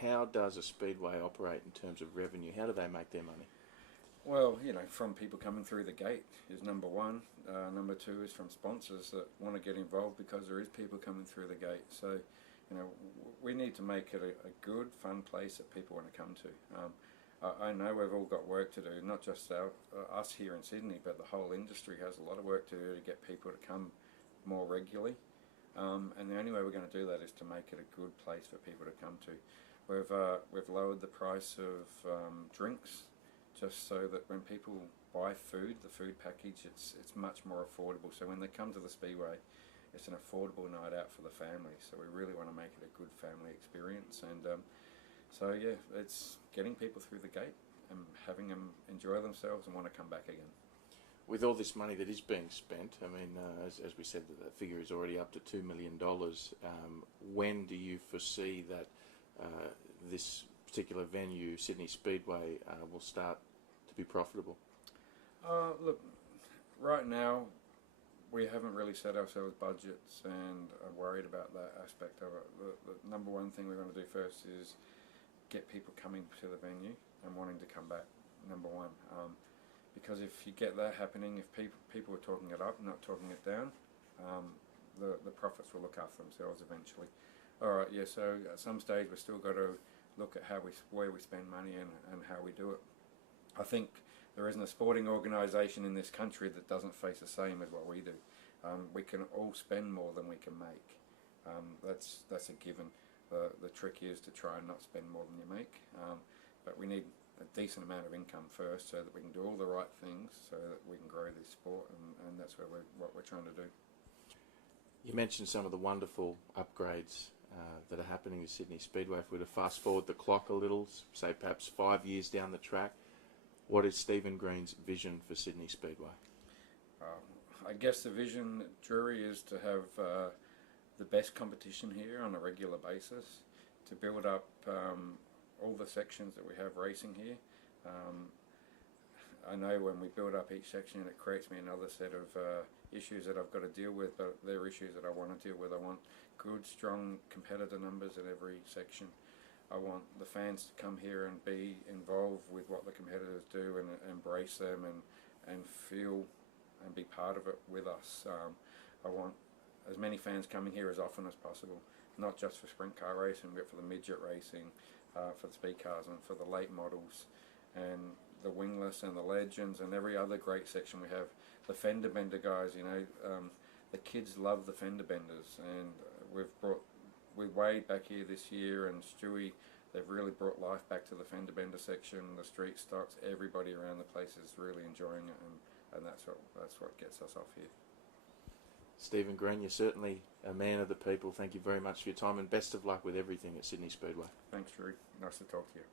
how does a speedway operate in terms of revenue? How do they make their money? Well, from people coming through the gate is number one. Number two is from sponsors that want to get involved because there is people coming through the gate. So, we need to make it a good, fun place that people want to come to. I know we've all got work to do, not just us here in Sydney, but the whole industry has a lot of work to do to get people to come more regularly. And the only way we're going to do that is to make it a good place for people to come to. We've lowered the price of drinks, just so that when people buy food, the food package, it's much more affordable. So when they come to the Speedway, it's an affordable night out for the family. So we really want to make it a good family experience. And so yeah, it's getting people through the gate and having them enjoy themselves and want to come back again. With all this money that is being spent, I mean, as we said, the figure is already up to $2 million. When do you foresee that this particular venue, Sydney Speedway, will start to be profitable? Look, right now we haven't really set ourselves budgets and are worried about that aspect of it. The number one thing we're going to do first is get people coming to the venue and wanting to come back, number one. Because if you get that happening, if people are talking it up, not talking it down, the profits will look after themselves eventually. Alright, yeah, so at some stage we've still got to look at where we spend money and how we do it. I think there isn't a sporting organisation in this country that doesn't face the same as what we do. We can all spend more than we can make. That's a given. The trick is to try and not spend more than you make, but we need a decent amount of income first so that we can do all the right things so that we can grow this sport, and that's what we're trying to do. You mentioned some of the wonderful upgrades that are happening at Sydney Speedway. If we were to fast forward the clock a little, say perhaps 5 years down the track, what is Stephen Green's vision for Sydney Speedway? I guess the vision, Drury, is to have the best competition here on a regular basis, to build up all the sections that we have racing here. I know when we build up each section it creates me another set of issues that I've got to deal with, but they're issues that I want to deal with. I want good, strong competitor numbers at every section. I want the fans to come here and be involved with what the competitors do and embrace them and feel and be part of it with us. I want as many fans coming here as often as possible, not just for sprint car racing, but for the midget racing, for the speed cars and for the late models and the wingless and the legends and every other great section we have. The fender bender guys, the kids love the fender benders, and with Wade back here this year and Stewie, they've really brought life back to the fender bender section, the street stocks. Everybody around the place is really enjoying it, and that's what gets us off here. Stephen Green, you're certainly a man of the people. Thank you very much for your time, and best of luck with everything at Sydney Speedway. Thanks, Drew. Nice to talk to you.